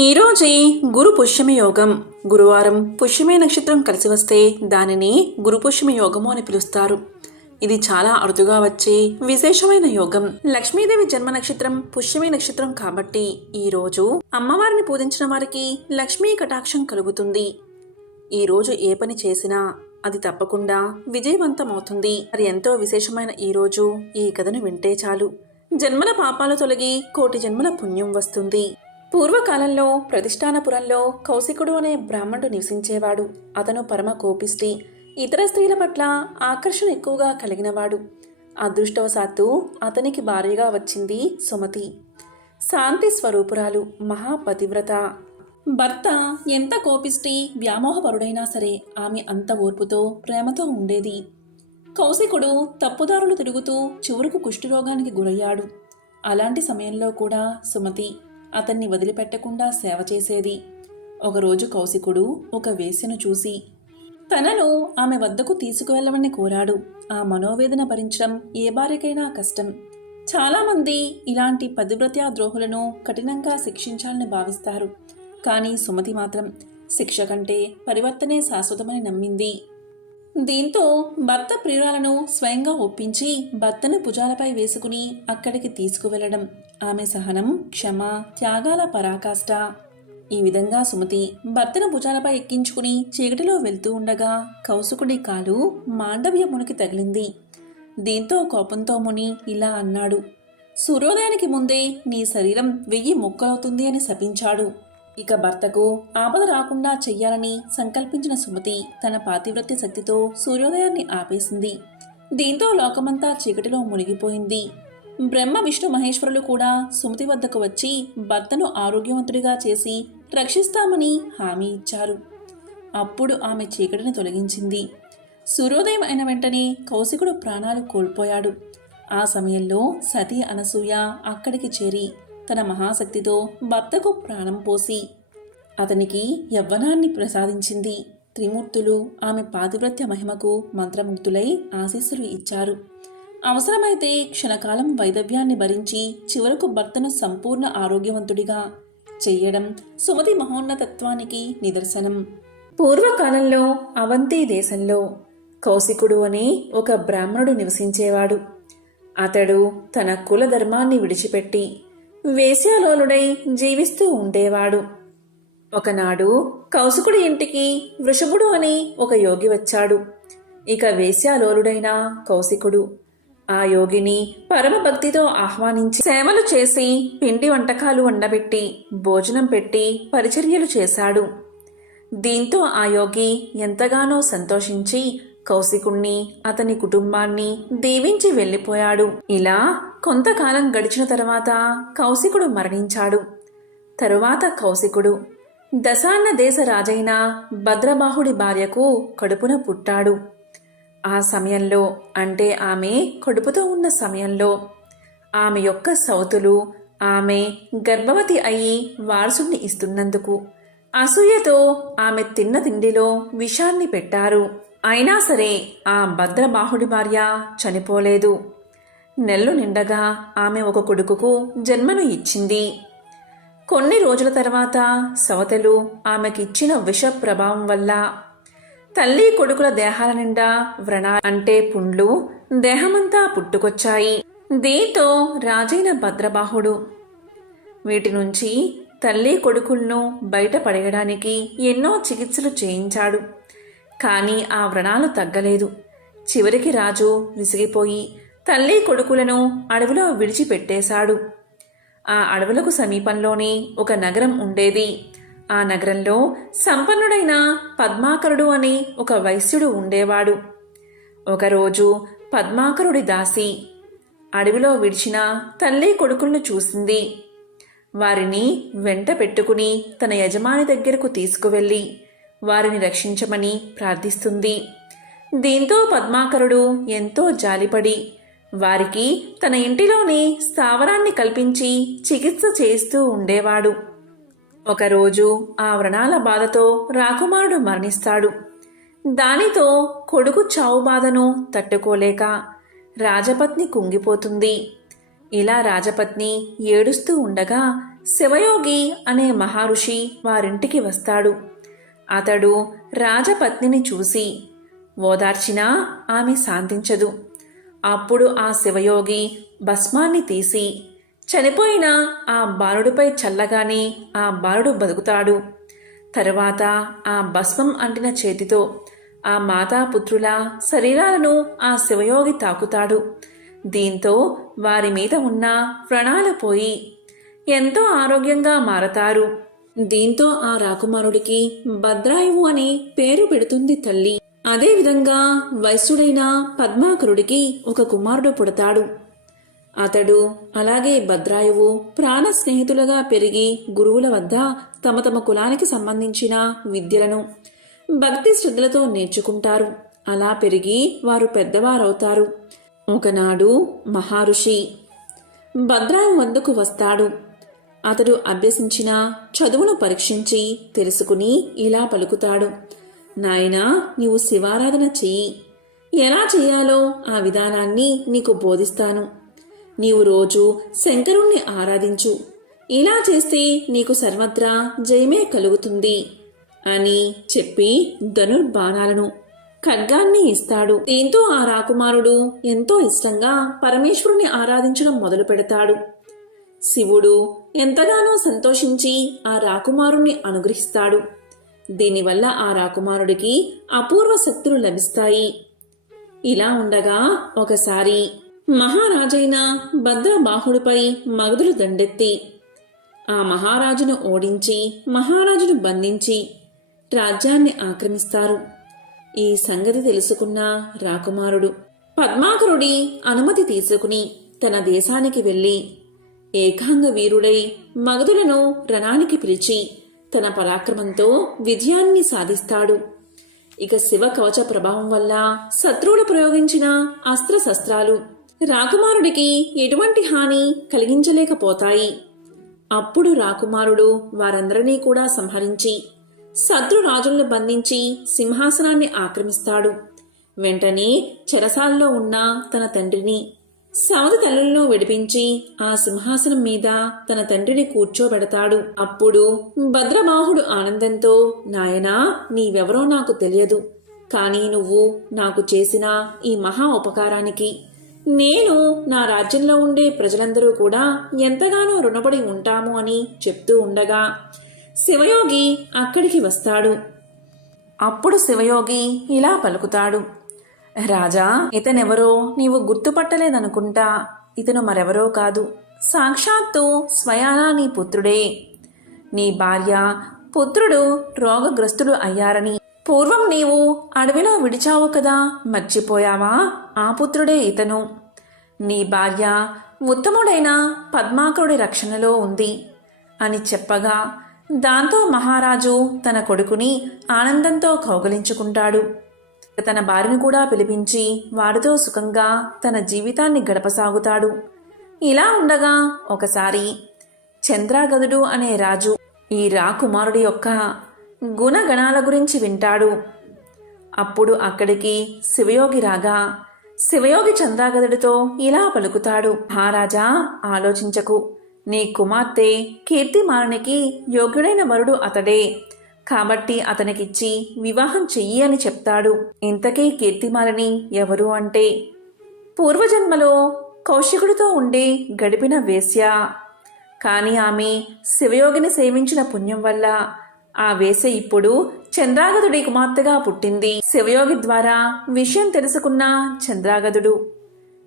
ఈరోజే గురు పుష్యమి యోగం. గురువారం పుష్యమి నక్షత్రం కలిసి వస్తే దానిని గురు పుష్యమి యోగము అని పిలుస్తారు. ఇది చాలా అరుదుగా వచ్చే విశేషమైన యోగం. లక్ష్మీదేవి జన్మ నక్షత్రం పుష్యమి నక్షత్రం కాబట్టి ఈరోజు అమ్మవారిని పూజించిన వారికి లక్ష్మీ కటాక్షం కలుగుతుంది. ఈరోజు ఏ పని చేసినా అది తప్పకుండా విజయవంతమవుతుంది. అది ఎంతో విశేషమైన ఈరోజు ఈ కథను వింటే చాలు జన్మల పాపాలు తొలగి కోటి జన్మల పుణ్యం వస్తుంది. పూర్వకాలంలో ప్రతిష్టానపురంలో కౌశికుడు అనే బ్రాహ్మణుడు నివసించేవాడు. అతను పరమ కోపిష్టి, ఇతర స్త్రీల పట్ల ఆకర్షణ ఎక్కువగా కలిగినవాడు. అదృష్టవశాత్తు అతనికి భార్యగా వచ్చింది సుమతి. శాంతి స్వరూపురాలు, మహాపతివ్రత. భర్త ఎంత కోపిష్టి, వ్యామోహపరుడైనా సరే ఆమె అంత ఓర్పుతో ప్రేమతో ఉండేది. కౌశికుడు తప్పుదారులు తిరుగుతూ చివరకు కుష్ఠరోగానికి గురయ్యాడు. అలాంటి సమయంలో కూడా సుమతి అతన్ని వదిలిపెట్టకుండా సేవ చేసేది. ఒకరోజు కౌశికుడు ఒక వేశ్యను చూసి తనను ఆమె వద్దకు తీసుకువెళ్ళమని కోరాడు. ఆ మనోవేదన భరించడం ఏ భార్యకైనా కష్టం. చాలామంది ఇలాంటి పతివ్రత్యా ద్రోహులను కఠినంగా శిక్షించాలని భావిస్తారు. కానీ సుమతి మాత్రం శిక్ష కంటే పరివర్తనే శాశ్వతమని నమ్మింది. దీంతో భర్త ప్రియురాలను స్వయంగా ఒప్పించి భర్తను భుజాలపై వేసుకుని అక్కడికి తీసుకువెళ్లడం ఆమె సహనం, క్షమ, త్యాగాల పరాకాష్ట. ఈ విధంగా సుమతి భర్తను భుజాలపై ఎక్కించుకుని చీకటిలో వెళ్తూ ఉండగా కౌశికుడి కాలు మాండవ్య మునికి తగిలింది. దీంతో కోపంతో ముని ఇలా అన్నాడు: సూర్యోదయానికి ముందే నీ శరీరం 1000 ముక్కలవుతుంది అని శపించాడు. ఇక భర్తకు ఆపద రాకుండా చెయ్యాలని సంకల్పించిన సుమతి తన పాతివ్రత్య శక్తితో సూర్యోదయాన్ని ఆపేసింది. దీంతో లోకమంతా చీకటిలో మునిగిపోయింది. బ్రహ్మ, విష్ణు, మహేశ్వరులు కూడా సుమతి వద్దకు వచ్చి భర్తను ఆరోగ్యవంతుడిగా చేసి రక్షిస్తామని హామీ ఇచ్చారు. అప్పుడు ఆమె చీకటిని తొలగించింది. సూర్యోదయం అయిన వెంటనే కౌశికుడు ప్రాణాలు కోల్పోయాడు. ఆ సమయంలో సతీ అనసూయ అక్కడికి చేరి తన మహాశక్తితో భర్తకు ప్రాణం పోసి అతనికి యవ్వనాన్ని ప్రసాదించింది. త్రిమూర్తులు ఆమె పాతివ్రత్య మహిమకు మంత్రముగ్ధులై ఆశీస్సులు ఇచ్చారు. అవసరమైతే క్షణకాలం వైదవ్యాన్ని భరించి చివరకు భర్తను సంపూర్ణ ఆరోగ్యవంతుడిగా చెయ్యడం సుమతి మహోన్నతత్వానికి నిదర్శనం. పూర్వకాలంలో అవంతి దేశంలో కౌశికుడు అనే ఒక బ్రాహ్మణుడు నివసించేవాడు. అతడు తన కుల ధర్మాన్ని విడిచిపెట్టి వేశ్యాలోలుడై జీవిస్తూ ఉండేవాడు. ఒకనాడు కౌశికుడి ఇంటికి వృషభుడు అని ఒక యోగి వచ్చాడు. ఇక వేశ్యాలోలుడైన కౌశికుడు ఆ యోగిని పరమభక్తితో ఆహ్వానించి సేవలు చేసి పిండి వంటకాలు వండబెట్టి భోజనం పెట్టి పరిచర్యలు చేశాడు. దీంతో ఆ యోగి ఎంతగానో సంతోషించి కౌశికుణ్ణి, అతని కుటుంబాన్ని దీవించి వెళ్ళిపోయాడు. ఇలా కొంతకాలం గడిచిన తరువాత కౌశికుడు మరణించాడు. తరువాత కౌశికుడు దశాన్న దేశ రాజైన భద్రబాహుడి భార్యకు కడుపున పుట్టాడు. ఆ సమయంలో, అంటే ఆమె కడుపుతో ఉన్న సమయంలో ఆమె యొక్క సౌతులు ఆమె గర్భవతి అయి వారసుని ఇస్తున్నందుకు అసూయతో ఆమె తిన్న తిండిలో విషాన్ని పెట్టారు. అయినా సరే ఆ భద్రబాహుడి భార్య చనిపోలేదు. నెలలు నిండగా ఆమె ఒక కొడుకుకు జన్మను ఇచ్చింది. కొన్ని రోజుల తర్వాత సవతలు ఆమెకిచ్చిన విష ప్రభావం వల్ల తల్లి కొడుకుల దేహాల నిండా వ్రణ, అంటే పుండ్లు దేహమంతా పుట్టుకొచ్చాయి. దీంతో రాజైన భద్రబాహుడు వీటి నుంచి తల్లి కొడుకులను బయట పడేయడానికి ఎన్నో చికిత్సలు చేయించాడు. కానీ ఆ వ్రణాలు తగ్గలేదు. చివరికి రాజు విసిగిపోయి తల్లి కొడుకులను అడవిలో విడిచిపెట్టేశాడు. ఆ అడవులకు సమీపంలోనే ఒక నగరం ఉండేది. ఆ నగరంలో సంపన్నుడైన పద్మాకరుడు అని ఒక వైశ్యుడు ఉండేవాడు. ఒకరోజు పద్మాకరుడి దాసి అడవిలో విడిచిన తల్లి కొడుకులను చూసింది. వారిని వెంట పెట్టుకుని తన యజమాని దగ్గరకు తీసుకువెళ్ళి వారిని రక్షించమని ప్రార్థిస్తుంది. దీంతో పద్మాకరుడు ఎంతో జాలిపడి వారికి తన ఇంటిలోని స్థావరాన్ని కల్పించి చికిత్స చేస్తూ ఉండేవాడు. ఒకరోజు ఆ వ్రణాల బాధతో రాకుమారుడు మరణిస్తాడు. దానితో కొడుకు చావు బాధను తట్టుకోలేక రాజపత్ని కుంగిపోతుంది. ఇలా రాజపత్ని ఏడుస్తూ ఉండగా శివయోగి అనే మహర్షి వారింటికి వస్తాడు. అతడు రాజపత్నిని చూసి ఓదార్చినా ఆమె శాంతించదు. అప్పుడు ఆ శివయోగి భస్మాన్ని తీసి చనిపోయిన ఆ బాలుడిపై చల్లగానే ఆ బాలుడు బతుకుతాడు. తరువాత ఆ భస్మం అంటిన చేతితో ఆ మాతాపుత్రుల శరీరాలను ఆ శివయోగి తాకుతాడు. దీంతో వారి మీద ఉన్న వ్రణాలు పోయి ఎంతో ఆరోగ్యంగా మారతారు. దీంతో ఆ రాకుమారుడికి భద్రాయువు అనే పేరు పెడుతుంది తల్లి. అదేవిధంగా వైశ్యుడైన పద్మాకరుడికి ఒక కుమారుడు పుడతాడు. అతడు అలాగే భద్రాయువు ప్రాణ స్నేహితులుగా పెరిగి గురువుల వద్ద తమ తమ కులానికి సంబంధించిన విద్యలను భక్తి శ్రద్ధలతో నేర్చుకుంటారు. అలా పెరిగి వారు పెద్దవారవుతారు. ఒకనాడు మహర్షి భద్రాయువు వద్దకు వస్తాడు. అతడు అభ్యసించిన చదువును పరీక్షించి తెలుసుకుని ఇలా పలుకుతాడు. నాయనా, నీవు శివారాధన చెయ్యి. ఎలా చేయాలో ఆ విధానాన్ని నీకు బోధిస్తాను. నీవు రోజు శంకరుణ్ణి ఆరాధించు. ఇలా చేస్తే నీకు సర్వత్రా జయమే కలుగుతుంది అని చెప్పి ధనుర్బాణాలను ఖడ్గాన్ని ఇస్తాడు. దీంతో ఆ రాకుమారుడు ఎంతో ఇష్టంగా పరమేశ్వరుని ఆరాధించడం మొదలు పెడతాడు. శివుడు ఎంతగానో సంతోషించి ఆ రాకుమారుణ్ణి అనుగ్రహిస్తాడు. దీనివల్ల ఆ రాకుమారుడికి అపూర్వ శక్తులు లభిస్తాయి. ఇలా ఉండగా ఒకసారి మహారాజైన భద్రబాహుడిపై మగధులు దండెత్తి ఆ మహారాజును ఓడించి మహారాజును బంధించి రాజ్యాన్ని ఆక్రమిస్తారు. ఈ సంగతి తెలుసుకున్న రాకుమారుడు పద్మాకరుడి అనుమతి తీసుకుని తన దేశానికి వెళ్లి ఏకాంగ వీరుడై మగధులను రణానికి పిలిచి తన పరాక్రమంతో విజయాన్ని సాధిస్తాడు. ఇక శివ కవచ ప్రభావం వల్ల శత్రువులు ప్రయోగించిన అస్త్రశస్త్రాలు రాకుమారుడికి ఎటువంటి హాని కలిగించలేకపోతాయి. అప్పుడు రాకుమారుడు వారందరినీ కూడా సంహరించి శత్రు రాజులను బంధించి సింహాసనాన్ని ఆక్రమిస్తాడు. వెంటనే చెరసాలలో ఉన్న తన తండ్రిని సవతి తల్లులను విడిపించి ఆ సింహాసనం మీద తన తండ్రిని కూర్చోబెడతాడు. అప్పుడు భద్రబాహుడు ఆనందంతో, నాయనా, నీవెవరో నాకు తెలియదు, కానీ నువ్వు నాకు చేసిన ఈ మహా ఉపకారానికి నేను, నా రాజ్యంలో ఉండే ప్రజలందరూ కూడా ఎంతగానో రుణపడి ఉంటాము అని చెప్తూ ఉండగా శివయోగి అక్కడికి వస్తాడు. అప్పుడు శివయోగి ఇలా పలుకుతాడు. రాజా, ఇతనెవరో నీవు గుర్తుపట్టలేదనుకుంటా. ఇతను మరెవరో కాదు, సాక్షాత్తు స్వయానా నీ పుత్రుడే. నీ భార్య పుత్రుడు రోగగ్రస్తులు అయ్యారని పూర్వం నీవు అడవిలో విడిచావు కదా, మర్చిపోయావా? ఆ పుత్రుడే ఇతను. నీ భార్య ఉత్తముడైన పద్మాకరుడి రక్షణలో ఉంది అని చెప్పగా దాంతో మహారాజు తన కొడుకుని ఆనందంతో కౌగలించుకుంటాడు. తన భార్యను కూడా పిలిపించి వాడితో సుఖంగా తన జీవితాన్ని గడపసాగుతాడు. ఇలా ఉండగా ఒకసారి చంద్రాగదుడు అనే రాజు ఈ రాకుమారుడి యొక్క గుణగణాల గురించి వింటాడు. అప్పుడు అక్కడికి శివయోగి రాగా శివయోగి చంద్రాగదుడితో ఇలా పలుకుతాడు. మహారాజా, ఆలోచించకు. నీ కుమార్తె కీర్తిమాలినికి యోగ్యుడైన వరుడు అతడే, కాబట్టి అతనికిచ్చి వివాహం చెయ్యి అని చెప్తాడు. ఇంతకీ కీర్తిమాలిని ఎవరు అంటే పూర్వజన్మలో కౌశికుడితో ఉండి గడిపిన వేశ్య. కాని ఆమె శివయోగిని సేవించిన పుణ్యం వల్ల ఆ వేశ్య ఇప్పుడు చంద్రాగదుడి కుమార్తెగా పుట్టింది. శివయోగి ద్వారా విషయం తెలుసుకున్న చంద్రాగదుడు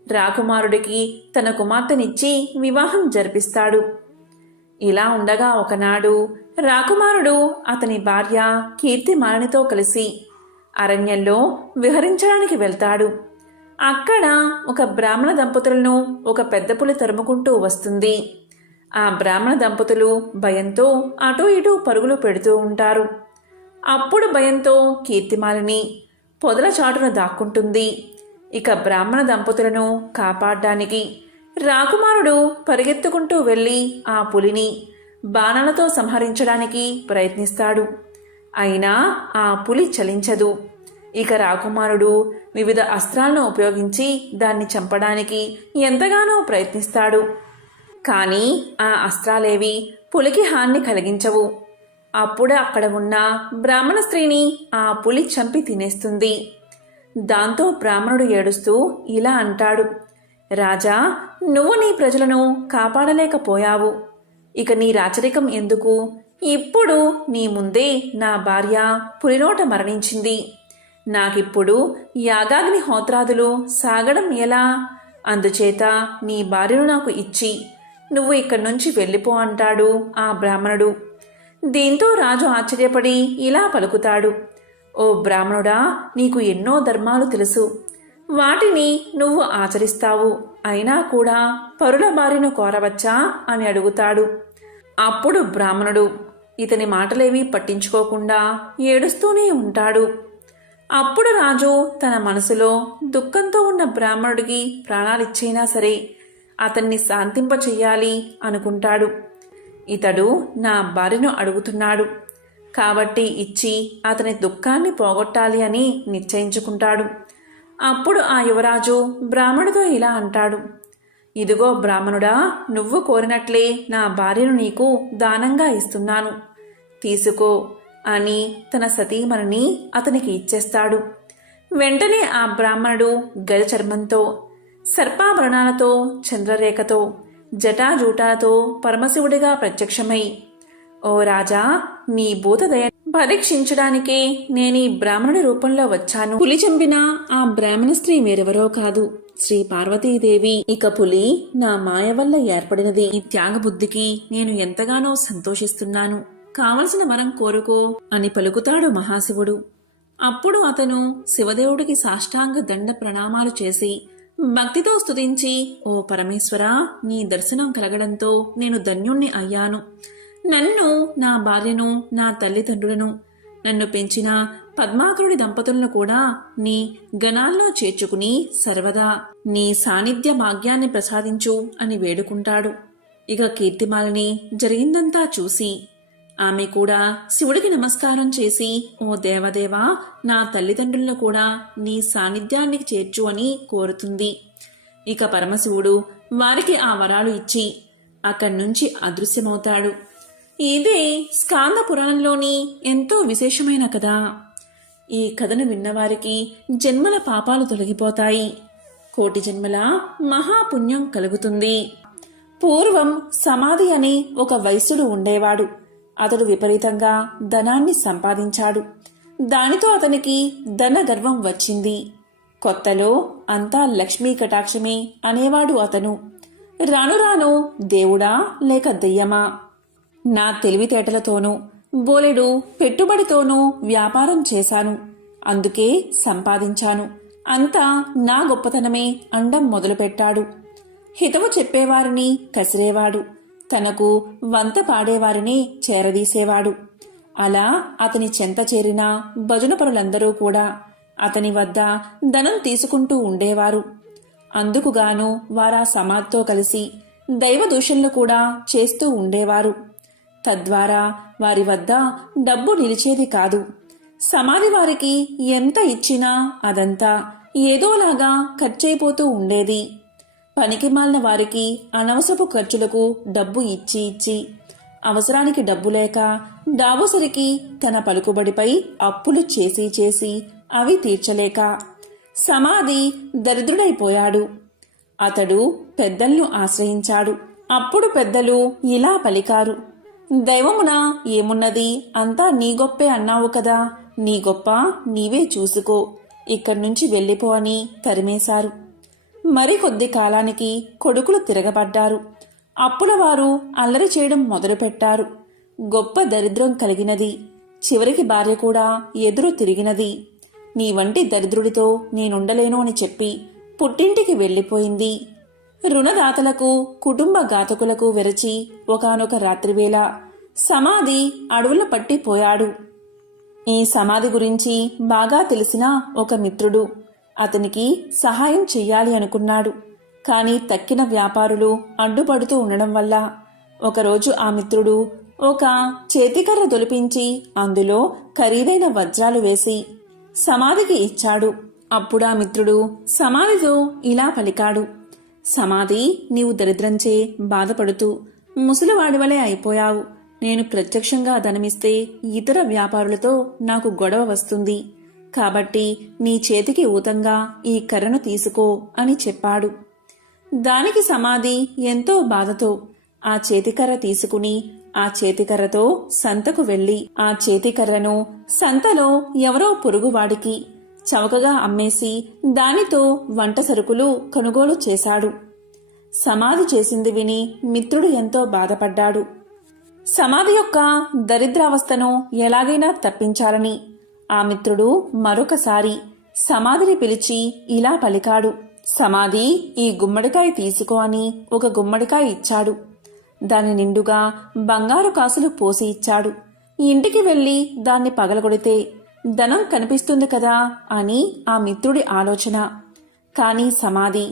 రాకుమారుడికి తన కుమార్తెనిచ్చి వివాహం జరిపిస్తాడు. ఇలా ఉండగా ఒకనాడు రాకుమారుడు అతని భార్య కీర్తిమాలినితో కలిసి అరణ్యంలో విహరించడానికి వెళ్తాడు. అక్కడ ఒక బ్రాహ్మణ దంపతులను ఒక పెద్ద పులి తరుముకుంటూ వస్తుంది. ఆ బ్రాహ్మణ దంపతులు భయంతో అటూ ఇటూ పరుగులు పెడుతూ ఉంటారు. అప్పుడు భయంతో కీర్తిమాలిని పొదల చాటున దాక్కుంటుంది. ఇక బ్రాహ్మణ దంపతులను కాపాడడానికి రాకుమారుడు పరిగెత్తుకుంటూ వెళ్ళి ఆ పులిని బాణాలతో సంహరించడానికి ప్రయత్నిస్తాడు. అయినా ఆ పులి చలించదు. ఇక రాకుమారుడు వివిధ అస్త్రాలను ఉపయోగించి దాన్ని చంపడానికి ఎంతగానో ప్రయత్నిస్తాడు. కానీ ఆ అస్త్రాలేవి పులికి హాని కలిగించవు. అప్పుడే అక్కడ ఉన్న బ్రాహ్మణ స్త్రీని ఆ పులి చంపి తినేస్తుంది. దాంతో బ్రాహ్మణుడు ఏడుస్తూ ఇలా అంటాడు, రాజా, నువ్వు నీ ప్రజలను కాపాడలేకపోయావు. ఇక నీ రాచరికం ఎందుకు? ఇప్పుడు నీ ముందే నా భార్య పులినోట మరణించింది. నాకిప్పుడు యాగాగ్ని హోత్రాదులు సాగడం ఎలా? అందుచేత నీ భార్యను నాకు ఇచ్చి నువ్వు ఇక్కడి నుంచి వెళ్ళిపో అంటాడు ఆ బ్రాహ్మణుడు. దీంతో రాజు ఆశ్చర్యపడి ఇలా పలుకుతాడు, ఓ బ్రాహ్మణుడా, నీకు ఎన్నో ధర్మాలు తెలుసు, వాటిని నువ్వు ఆచరిస్తావు, అయినా కూడా పరుల భార్యను కోరవచ్చా అని అడుగుతాడు. అప్పుడు బ్రాహ్మణుడు ఇతని మాటలేవీ పట్టించుకోకుండా ఏడుస్తూనే ఉంటాడు. అప్పుడు రాజు తన మనసులో దుఃఖంతో ఉన్న బ్రాహ్మణుడికి ప్రాణాలిచ్చైనా సరే అతన్ని శాంతింపచెయ్యాలి అనుకుంటాడు. ఇతడు నా భార్యను అడుగుతున్నాడు కాబట్టి ఇచ్చి అతని దుఃఖాన్ని పోగొట్టాలి అని నిశ్చయించుకుంటాడు. అప్పుడు ఆ యువరాజు బ్రాహ్మణుడితో ఇలా అంటాడు, ఇదిగో బ్రాహ్మణుడా, నువ్వు కోరినట్లే నా భార్యను నీకు దానంగా ఇస్తున్నాను, తీసుకో అని తన సతీమణిని అతనికి ఇచ్చేస్తాడు. వెంటనే ఆ బ్రాహ్మణుడు గజ చర్మంతో, సర్పాభరణాలతో, చంద్రరేఖతో, జటాజూటాలతో పరమశివుడిగా ప్రత్యక్షమై, ఓ రాజా, నీ భూతదయ పరీక్షించడానికే నేనీ బ్రాహ్మణుడి రూపంలో వచ్చాను. పులి చంపిన ఆ బ్రాహ్మణ స్త్రీ వేరెవరో కాదు, శ్రీ పార్వతీదేవి. ఇక పులి నా మాయ వల్ల ఏర్పడినది. ఈ త్యాగబుద్ధికి నేను ఎంతగానో సంతోషిస్తున్నాను. కావలసిన వరం కోరుకో అని పలుకుతాడు మహాశివుడు. అప్పుడు అతను శివదేవుడికి సాష్టాంగ దండ ప్రణామాలు చేసి భక్తితో స్తుతించి, ఓ పరమేశ్వరా, నీ దర్శనం కలగడంతో నేను ధన్యుణ్ణి అయ్యాను. నన్ను, నా భార్యను, నా తల్లిదండ్రులను, నన్ను పెంచిన పద్మాకరుడి దంపతులను కూడా నీ గణాల్లో చేర్చుకుని సర్వదా నీ సాన్నిధ్య భాగ్యాన్ని ప్రసాదించు అని వేడుకుంటాడు. ఇక కీర్తిమాలని జరిగిందంతా చూసి ఆమె కూడా శివుడికి నమస్కారం చేసి, ఓ దేవదేవా, నా తల్లిదండ్రులను కూడా నీ సాన్నిధ్యానికి చేర్చు అని కోరుతుంది. ఇక పరమశివుడు వారికి ఆ వరాలు ఇచ్చి అక్కడి నుంచి అదృశ్యమవుతాడు. ఇదే స్కాంద పురాణంలోని ఎంతో విశేషమైన కథ. ఈ కథను విన్నవారికి జన్మల పాపాలు తొలగిపోతాయి, కోటి జన్మల మహాపుణ్యం కలుగుతుంది. పూర్వం సమాధి అనే ఒక వైశ్యుడు ఉండేవాడు. అతడు విపరీతంగా ధనాన్ని సంపాదించాడు. దానితో అతనికి ధన గర్వం వచ్చింది. కొత్తలో అంతా లక్ష్మీ కటాక్షమే అనేవాడు అతను. రాను రాను దేవుడా లేక దెయ్యమా, నా తెలివితేటలతోనూ బోలెడు పెట్టుబడితోనూ వ్యాపారం చేశాను, అందుకే సంపాదించాను, అంతా నా గొప్పతనమే అండం మొదలుపెట్టాడు. హితవు చెప్పేవారిని కసిరేవాడు, తనకు వంత పాడేవారిని చేరదీసేవాడు. అలా అతని చెంత చేరిన భజనపరులందరూ కూడా అతని వద్ద ధనం తీసుకుంటూ ఉండేవారు. అందుకుగాను వారా సమాధితో కలిసి దైవ దూషణలు కూడా చేస్తూ ఉండేవారు. తద్వారా వారి వద్ద డబ్బు నిలిచేది కాదు. సమాధి వారికి ఎంత ఇచ్చినా అదంతా ఏదోలాగా ఖర్చయిపోతూ ఉండేది. పనికిమాలిన వారికి అనవసరపు ఖర్చులకు డబ్బు ఇచ్చి అవసరానికి డబ్బు లేక డాబోసరికి తన పలుకుబడిపై అప్పులు చేసి అవి తీర్చలేక సమాధి దరిద్రుడైపోయాడు. అతడు పెద్దలను ఆశ్రయించాడు. అప్పుడు పెద్దలు ఇలా పలికారు, దైవమున ఏమున్నది, అంతా నీ గొప్పే అన్నావు కదా, నీ గొప్ప నీవే చూసుకో, ఇక్కడి నుంచి వెళ్ళిపో అని తరిమేశారు. మరికొద్ది కాలానికి కొడుకులు తిరగబడ్డారు. అప్పుల వారు అల్లరి చేయడం మొదలుపెట్టారు. గొప్ప దరిద్రం కలిగినది. చివరికి భార్య కూడా ఎదురు తిరిగినది. నీ వంటి దరిద్రుడితో నేనుండలేను అని చెప్పి పుట్టింటికి వెళ్ళిపోయింది. రుణదాతలకు కుటుంబ ఘాతకులకు వెరచి ఒకానొక రాత్రివేళ సమాధి అడవుల పట్టిపోయాడు. ఈ సమాధి గురించి బాగా తెలిసిన ఒక మిత్రుడు అతనికి సహాయం చెయ్యాలి అనుకున్నాడు. కానీ తక్కిన వ్యాపారులు అడ్డుపడుతూ ఉండడం వల్ల ఒకరోజు ఆ మిత్రుడు ఒక చేతికర్ర దొలిపించి అందులో ఖరీదైన వజ్రాలు వేసి సమాధికి ఇచ్చాడు. అప్పుడు ఆ మిత్రుడు సమాధితో ఇలా పలికాడు, సమాధి, నీవు దరిద్రంచే బాధపడుతూ ముసలివాడివలే అయిపోయావు. నేను ప్రత్యక్షంగా ధనమిస్తే ఇతర వ్యాపారులతో నాకు గొడవ వస్తుంది. కాబట్టి నీ చేతికి ఊతంగా ఈ కర్రను తీసుకో అని చెప్పాడు. దానికి సమాధి ఎంతో బాధతో ఆ చేతికర్ర తీసుకుని ఆ చేతికర్రతో సంతకు వెళ్లి ఆ చేతికర్రను సంతలో ఎవరో పొరుగువాడికి చవకగా అమ్మేసి దానితో వంట సరుకులు కొనుగోలు చేశాడు. సమాధి చేసింది విని మిత్రుడు ఎంతో బాధపడ్డాడు. సమాధి యొక్క దరిద్రావస్థను ఎలాగైనా తప్పించాలని ఆ మిత్రుడు మరొకసారి సమాధిని పిలిచి ఇలా పలికాడు. సమాధి, ఈ గుమ్మడికాయ తీసుకో అని ఒక గుమ్మడికాయ ఇచ్చాడు. దాని నిండుగా బంగారు కాసులు పోసి ఇచ్చాడు. ఇంటికి వెళ్లి దాన్ని పగలగొడితే ధనం కనిపిస్తుంది కదా అని ఆ మిత్రుడి ఆలోచన. కాని సమాధి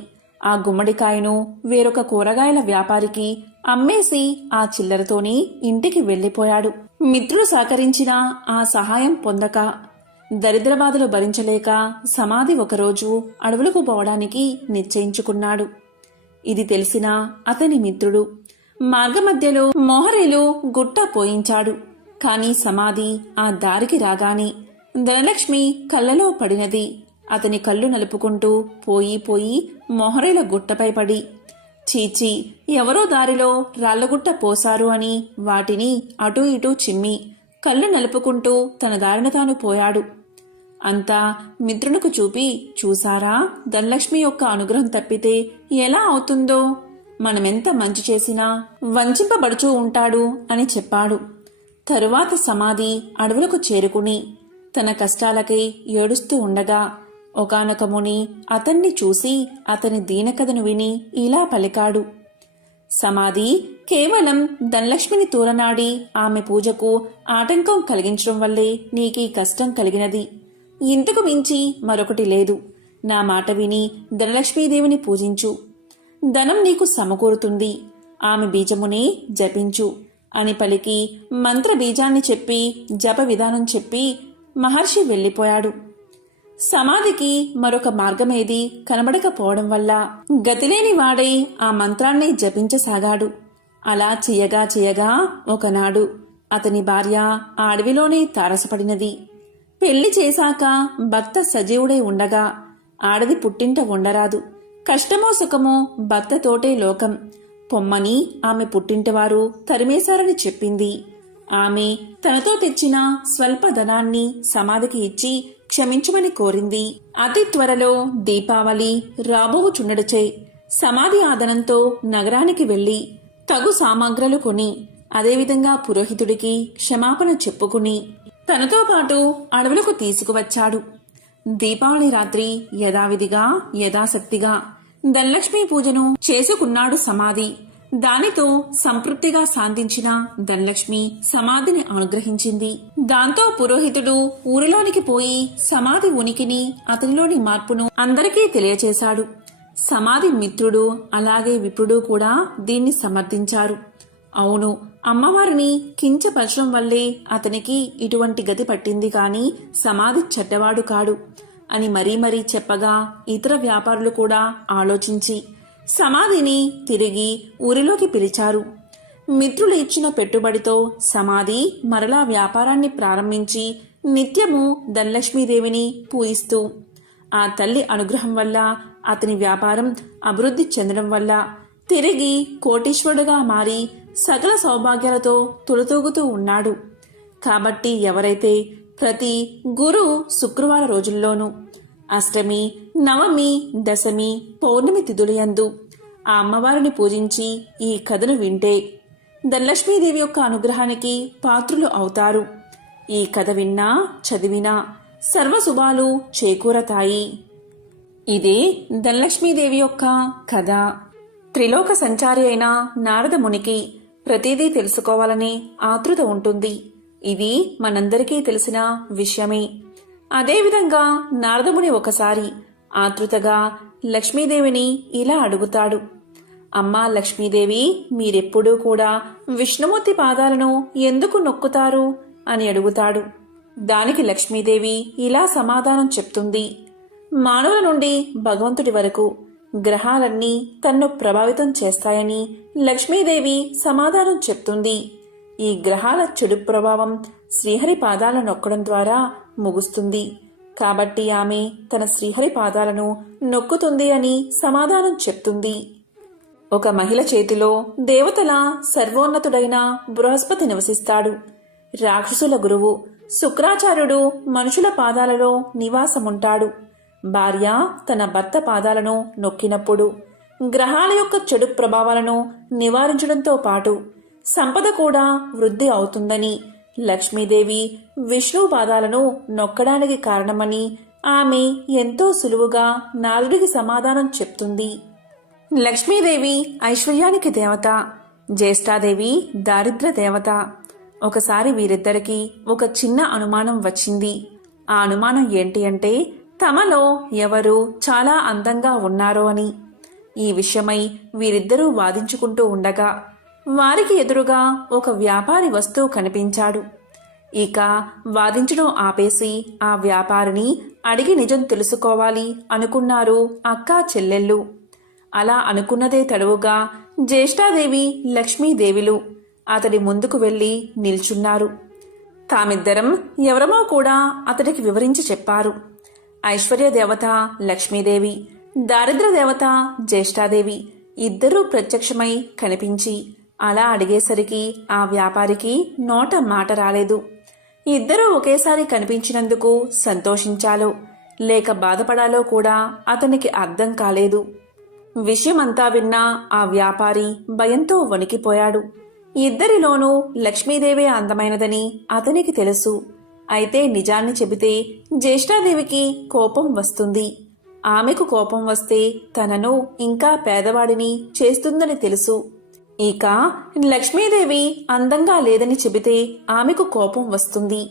ఆ గుమ్మడికాయను వేరొక కూరగాయల వ్యాపారికి అమ్మేసి ఆ చిల్లరతోనే ఇంటికి వెళ్లిపోయాడు. మిత్రుడు సహకరించిన ఆ సహాయం పొందక దరిద్రబాధలు భరించలేక సమాధి ఒకరోజు అడవులకు పోవడానికి నిశ్చయించుకున్నాడు. ఇది తెలిసిన అతని మిత్రుడు మార్గమధ్యలో మోహరీలు గుట్ట పోయించాడు. కాని సమాధి ఆ దారికి రాగానే ధనలక్ష్మి కళ్ళలో పడినది. అతని కళ్ళు నలుపుకుంటూ పోయి మొహరీల గుట్టపై పడి, చీచి, ఎవరో దారిలో రాళ్లగుట్ట పోసారు అని వాటిని అటూ ఇటూ చిమ్మి కళ్ళు నలుపుకుంటూ తన దారిన తాను పోయాడు. అంతా మిత్రునికి చూపి, చూసారా, ధనలక్ష్మి యొక్క అనుగ్రహం తప్పితే ఎలా అవుతుందో, మనమెంత మంచి చేసినా వంచింపబడుచూ ఉంటాడు అని చెప్పాడు. తరువాత సమాధి అడవులకు చేరుకుని తన కష్టాలకై ఏడుస్తూ ఉండగా ఒకానొక ముని అతన్ని చూసి అతని దీనకథను విని ఇలా పలికాడు. సమాధి, కేవలం ధనలక్ష్మిని తూలనాడి ఆమె పూజకు ఆటంకం కలిగించడం వల్లే నీకీ కష్టం కలిగినది. ఇంతకు మించి మరొకటి లేదు. నా మాట విని ధనలక్ష్మీదేవిని పూజించు. ధనం నీకు సమకూరుతుంది. ఆమె బీజమునే జపించు అని పలికి మంత్ర బీజాన్ని చెప్పి జప విధానం చెప్పి మహర్షి వెళ్లిపోయాడు. సమాధికి మరొక మార్గమేది కనబడకపోవడం వల్ల గతిలేని వాడై ఆ మంత్రాన్ని జపించసాగాడు. అలా చేయగా ఒకనాడు అతని భార్య ఆ అడవిలోనే తారసపడినది. పెళ్లి చేశాక భర్త సజీవుడై ఉండగా ఆడది పుట్టింట ఉండరాదు. కష్టమో సుఖమో భర్తతోటే లోకం. పొమ్మని ఆమె పుట్టింటివారు తరిమేశారని చెప్పింది. ఆమె తనతో తెచ్చిన స్వల్ప ధనాన్ని సమాధికి ఇచ్చి క్షమించమని కోరింది. అతి త్వరలో దీపావళి రాబోవుచుండడచే సమాధి ఆదనంతో నగరానికి వెళ్లి తగు సామాగ్రలు కొని అదేవిధంగా పురోహితుడికి క్షమాపణ చెప్పుకుని తనతో పాటు అడవులకు తీసుకువచ్చాడు. దీపావళి రాత్రి యథావిధిగా యథాశక్తిగా ధనలక్ష్మీ పూజను చేసుకున్నాడు సమాధి. దానితో సంతృప్తిగా శాంతించిన ధనలక్ష్మి సమాధిని అనుగ్రహించింది. దాంతో పురోహితుడు ఊరిలోనికి పోయి సమాధి ఉనికిని అతనిలోని మార్పును అందరికీ తెలియచేశాడు. సమాధి మిత్రుడు అలాగే విప్రుడు కూడా దీన్ని సమర్థించారు. అవును, అమ్మవారిని కించపరచడం వల్లే అతనికి ఇటువంటి గతి పట్టింది కాని సమాధి చెడ్డవాడు కాడు అని మరీ చెప్పగా ఇతర వ్యాపారులు కూడా ఆలోచించి సమాధిని తిరిగి ఊరిలోకి పిలిచారు. మిత్రులు ఇచ్చిన పెట్టుబడితో సమాధి మరలా వ్యాపారాన్ని ప్రారంభించి నిత్యము ధనలక్ష్మీదేవిని పూజిస్తూ ఆ తల్లి అనుగ్రహం వల్ల అతని వ్యాపారం అభివృద్ధి చెందడం వల్ల తిరిగి కోటీశ్వరుడుగా మారి సకల సౌభాగ్యాలతో తులతూగుతూ ఉన్నాడు. కాబట్టి ఎవరైతే ప్రతి గురు శుక్రవార రోజుల్లోనూ అష్టమి, నవమి, దశమి, పౌర్ణమి తిథులయందు ఆ అమ్మవారిని పూజించి ఈ కథను వింటే ధనలక్ష్మీదేవి యొక్క అనుగ్రహానికి పాత్రులు అవుతారు. ఈ కథ విన్నా చదివినా సర్వశుభాలు చేకూరతాయి. ఇదే ధనలక్ష్మీదేవి యొక్క కథ. త్రిలోక సంచారి అయిన నారద మునికి ప్రతిదీ తెలుసుకోవాలనే ఆతృత ఉంటుంది. ఇది మనందరికీ తెలిసిన విషయమే. అదేవిధంగా నారదముని ఒకసారి ఆతృతగా లక్ష్మీదేవిని ఇలా అడుగుతాడు. అమ్మా లక్ష్మీదేవి, మీరెప్పుడూ కూడా విష్ణుమూర్తి పాదాలను ఎందుకు నొక్కుతారు అని అడుగుతాడు. దానికి లక్ష్మీదేవి ఇలా సమాధానం చెప్తుంది. మానవుల నుండి భగవంతుడి వరకు గ్రహాలన్నీ తన్ను ప్రభావితం చేస్తాయని లక్ష్మీదేవి సమాధానం చెప్తుంది. ఈ గ్రహాల చెడు ప్రభావం శ్రీహరి పాదాలను నొక్కడం ద్వారా ముగుస్తుంది. కాబట్టి ఆమె తన శ్రీహరి పాదాలను నొక్కుతుంది అని సమాధానం చెప్తుంది. ఒక మహిళ చేతిలో దేవతల సర్వోన్నతుడైన బృహస్పతి నివసిస్తాడు. రాక్షసుల గురువు శుక్రాచార్యుడు మనుషుల పాదాలలో నివాసముంటాడు. భార్య తన భర్త పాదాలను నొక్కినప్పుడు గ్రహాల యొక్క చెడు ప్రభావాలను నివారించడంతో పాటు సంపద కూడా వృద్ధి అవుతుందని లక్ష్మీదేవి విష్ణు పాదాలను నొక్కడానికి కారణమని ఆమె ఎంతో సులువుగా నారదుడికి సమాధానం చెప్తుంది. లక్ష్మీదేవి ఐశ్వర్యానికి దేవత, జ్యేష్ఠాదేవి దారిద్ర్య దేవత. ఒకసారి వీరిద్దరికీ ఒక చిన్న అనుమానం వచ్చింది. ఆ అనుమానం ఏంటి అంటే తమలో ఎవరు చాలా అందంగా ఉన్నారో అని. ఈ విషయమై వీరిద్దరూ వాదించుకుంటూ ఉండగా వారికి ఎదురుగా ఒక వ్యాపారి వస్తువు కనిపించాడు. ఇక వాదించడం ఆపేసి ఆ వ్యాపారిని అడిగి నిజం తెలుసుకోవాలి అనుకున్నారు అక్కా చెల్లెళ్ళు. అలా అనుకున్నదే తడువుగా జ్యేష్ఠాదేవి లక్ష్మీదేవిలు అతడి ముందుకు వెళ్లి నిల్చున్నారు. తామిద్దరం ఎవరమో కూడా అతడికి వివరించి చెప్పారు. ఐశ్వర్య దేవత లక్ష్మీదేవి, దారిద్ర్య దేవత జ్యేష్ఠాదేవి ఇద్దరూ ప్రత్యక్షమై కనిపించి అలా అడిగేసరికి ఆ వ్యాపారికి నోట మాట రాలేదు. ఇద్దరూ ఒకేసారి కనిపించినందుకు సంతోషించాలో లేక బాధపడాలో కూడా అతనికి అర్థం కాలేదు. విషయమంతా విన్నా ఆ వ్యాపారి భయంతో వణికిపోయాడు. ఇద్దరిలోనూ లక్ష్మీదేవే అందమైనదని అతనికి తెలుసు. అయితే నిజాన్ని చెబితే జ్యేష్ఠాదేవికి కోపం వస్తుంది. ఆమెకు కోపం వస్తే తనను ఇంకా పేదవాడిని చేస్తుందని తెలుసు. ఇక లక్ష్మీదేవి అందంగా లేదని చెబితే ఆమెకు కోపం వస్తుంది.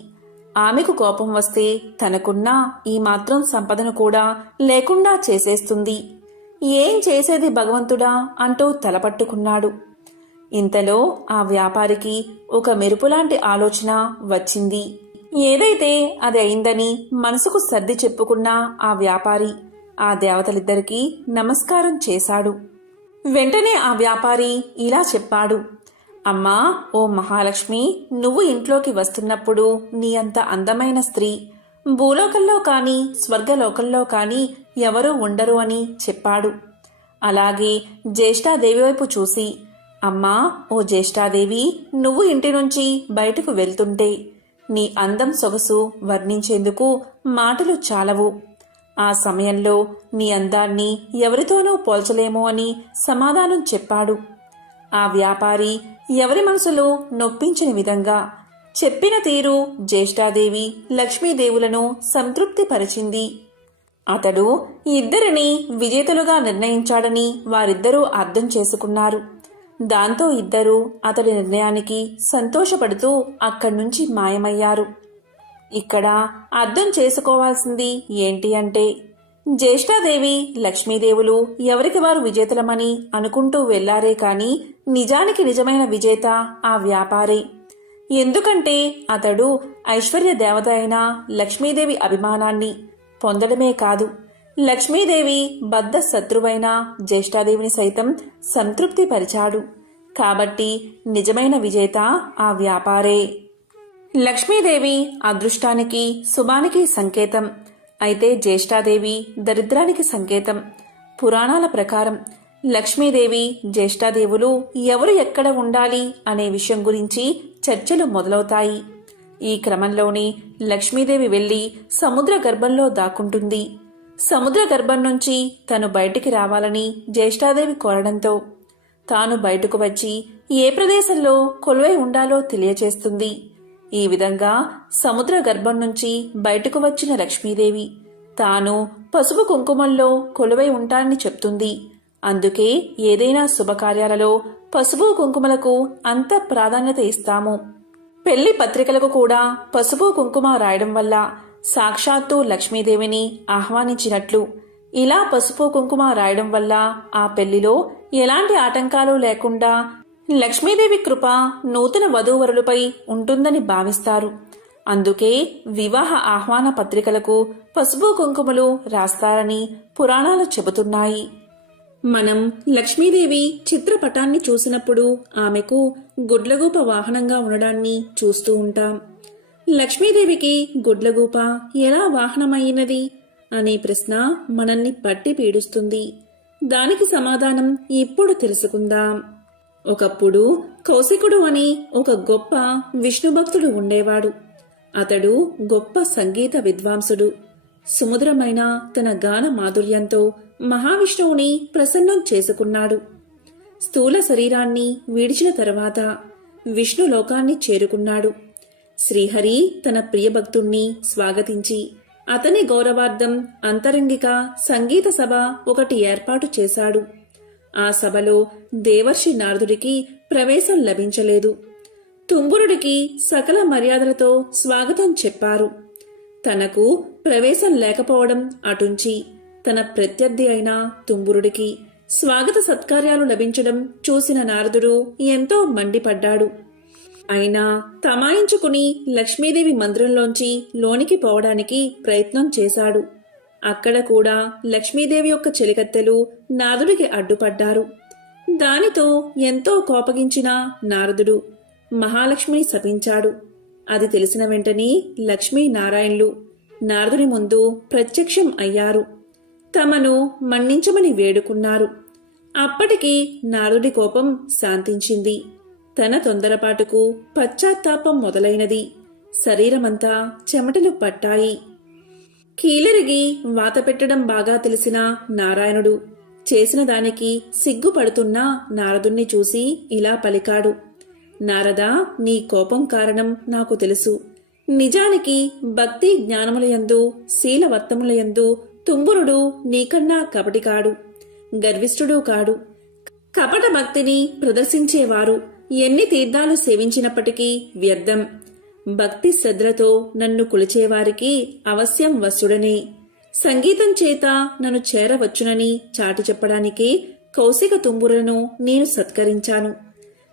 ఆమెకు కోపం వస్తే తనకున్న ఈ మాత్రం సంపదను కూడా లేకుండా చేసేస్తుంది. ఏం చేసేది భగవంతుడా అంటూ తలపట్టుకున్నాడు. ఇంతలో ఆ వ్యాపారికి ఒక మెరుపులాంటి ఆలోచన వచ్చింది. ఏదైతే అది అయిందని మనసుకు సర్ది చెప్పుకున్న ఆ వ్యాపారి ఆ దేవతలిద్దరికీ నమస్కారం చేశాడు. వెంటనే ఆ వ్యాపారి ఇలా చెప్పాడు. అమ్మా, ఓ మహాలక్ష్మి, నువ్వు ఇంట్లోకి వస్తున్నప్పుడు నీ అంత అందమైన స్త్రీ భూలోకంలో కాని స్వర్గలోకంలో కాని ఎవరూ ఉండరు అని చెప్పాడు. అలాగే జ్యేష్ఠాదేవి వైపు చూసి, అమ్మా, ఓ జ్యేష్ఠాదేవి, నువ్వు ఇంటి నుంచి బయటకు వెళ్తుంటే నీ అందం సొగసు వర్ణించేందుకు మాటలు చాలవు. ఆ సమయంలో నీ అందాన్ని ఎవరితోనూ పోల్చలేమో అని సమాధానం చెప్పాడు. ఆ వ్యాపారి ఎవరి మనసులో నొప్పించని విధంగా చెప్పిన తీరు జ్యేష్ఠాదేవి లక్ష్మీదేవులను సంతృప్తిపరిచింది. అతడు ఇద్దరిని విజేతలుగా నిర్ణయించాడని వారిద్దరూ అర్థం చేసుకున్నారు. దాంతో ఇద్దరూ అతడి నిర్ణయానికి సంతోషపడుతూ అక్కడ్నుంచి మాయమయ్యారు. ఇక్కడ అర్థం చేసుకోవాల్సింది ఏంటి అంటే జ్యేష్ఠాదేవి లక్ష్మీదేవులు ఎవరికి వారు విజేతలమని అనుకుంటూ వెళ్లారే కాని నిజానికి నిజమైన విజేత ఆ వ్యాపారే. ఎందుకంటే అతడు ఐశ్వర్య దేవత అయిన లక్ష్మీదేవి అభిమానాన్ని పొందడమే కాదు, లక్ష్మీదేవి బద్ధ శత్రువైన జ్యేష్ఠాదేవిని సైతం సంతృప్తిపరిచాడు. కాబట్టి నిజమైన విజేత ఆ వ్యాపారే. లక్ష్మీదేవి అదృష్టానికి శుభానికి సంకేతం. అయితే జ్యేష్ఠాదేవి దరిద్రానికి సంకేతం. పురాణాల ప్రకారం లక్ష్మీదేవి జ్యేష్ఠాదేవులు ఎవరు ఎక్కడ ఉండాలి అనే విషయం గురించి చర్చలు మొదలవుతాయి. ఈ క్రమంలోనే లక్ష్మీదేవి వెళ్లి సముద్ర గర్భంలో దాక్కుంటుంది. సముద్ర గర్భం నుంచి తను బయటికి రావాలని జ్యేష్ఠాదేవి కోరడంతో తాను బయటకు వచ్చి ఏ ప్రదేశంలో కొలువై ఉండాలో తెలియచేస్తుంది. ఈ విధంగా సముద్ర గర్భం నుంచి బయటకు వచ్చిన లక్ష్మీదేవి తాను పసుపు కుంకుమల్లో కొలువై ఉంటానని చెప్తుంది. అందుకే ఏదైనా శుభకార్యాలలో పసుపు కుంకుమలకు అంత ప్రాధాన్యత ఇస్తాము. పెళ్లి పత్రికలకు కూడా పసుపు కుంకుమ రాయడం వల్ల సాక్షాత్తు లక్ష్మీదేవిని ఆహ్వానించినట్లు. ఇలా పసుపు కుంకుమ రాయడం వల్ల ఆ పెళ్లిలో ఎలాంటి ఆటంకాలు లేకుండా లక్ష్మీదేవి కృప నూతన వధూవరులపై ఉంటుందని భావిస్తారు. అందుకే వివాహ ఆహ్వాన పత్రికలకు పసుపు కుంకుమలు రాస్తారని పురాణాలు చెబుతున్నాయి. మనం లక్ష్మీదేవి చిత్రపటాన్ని చూసినప్పుడు ఆమెకు గుడ్లగూప వాహనంగా ఉండడాన్ని చూస్తూ ఉంటాం. లక్ష్మీదేవికి గుడ్లగూప ఎలా వాహనమైనది అనే ప్రశ్న మనల్ని పట్టి పీడిస్తుంది. దానికి సమాధానం ఇప్పుడు తెలుసుకుందాం. ఒకప్పుడు కౌశికుడు అని ఒక గొప్ప విష్ణుభక్తుడు ఉండేవాడు. అతడు గొప్ప సంగీత విద్వాంసుడు. సుమధురమైన తన గాన మాధుర్యంతో మహావిష్ణువుని ప్రసన్నం చేసుకున్నాడు. స్థూల శరీరాన్ని విడిచిన తర్వాత విష్ణు లోకాన్ని చేరుకున్నాడు. శ్రీహరి తన ప్రియభక్తుణ్ణి స్వాగతించి అతని గౌరవార్థం అంతరంగిక సంగీత సభ ఒకటి ఏర్పాటు చేశాడు. ఆ సభలో దేవర్షి నారదుడికి ప్రవేశం లభించలేదు. తుంబురుడికి సకల మర్యాదలతో స్వాగతం చెప్పారు. తనకు ప్రవేశం లేకపోవడం అటుంచి తన ప్రత్యర్థి అయిన తుంబురుడికి స్వాగత సత్కార్యాలు లభించడం చూసిన నారదుడు ఎంతో మండిపడ్డాడు. అయినా తమాయించుకుని లక్ష్మీదేవి మందిరంలోంచి లోనికి పోవడానికి ప్రయత్నం చేశాడు. అక్కడ కూడా లక్ష్మీదేవి యొక్క చెలికత్తెలు నారదుడికి అడ్డుపడ్డారు. దానితో ఎంతో కోపగించిన నారదుడు మహాలక్ష్మిని శపించాడు. అది తెలిసిన వెంటనే లక్ష్మీనారాయణులు నారదుని ముందు ప్రత్యక్షం అయ్యారు. తమను మన్నించమని వేడుకున్నారు. అప్పటికి నారదుడి కోపం శాంతించింది. తన తొందరపాటుకు పశ్చాత్తాపం మొదలైనది. శరీరమంతా చెమటలు పట్టాయి. కీలరిగి వాత పెట్టడం బాగా తెలిసిన నారాయణుడు చేసిన దానికి సిగ్గుపడుతున్న నారదుణ్ణి చూసి ఇలా పలికాడు. నారదా, నీ కోపం కారణం నాకు తెలుసు. నిజానికి భక్తి జ్ఞానములయందు శీలవర్తములయందు తుంబురుడు నీకన్నా కపటి కాడు, గర్విష్ఠుడు కాడు. కపట భక్తిని ప్రదర్శించేవారు ఎన్ని తీర్థాలు సేవించినప్పటికీ వ్యర్థం. భక్తి శ్రద్ధలతో నన్ను కొలిచేవారికి అవశ్యం వశుడనే. సంగీతం చేత నన్ను చేరవచ్చునని చాటి చెప్పడానికే కౌశిక తుంబురులను నేను సత్కరించాను.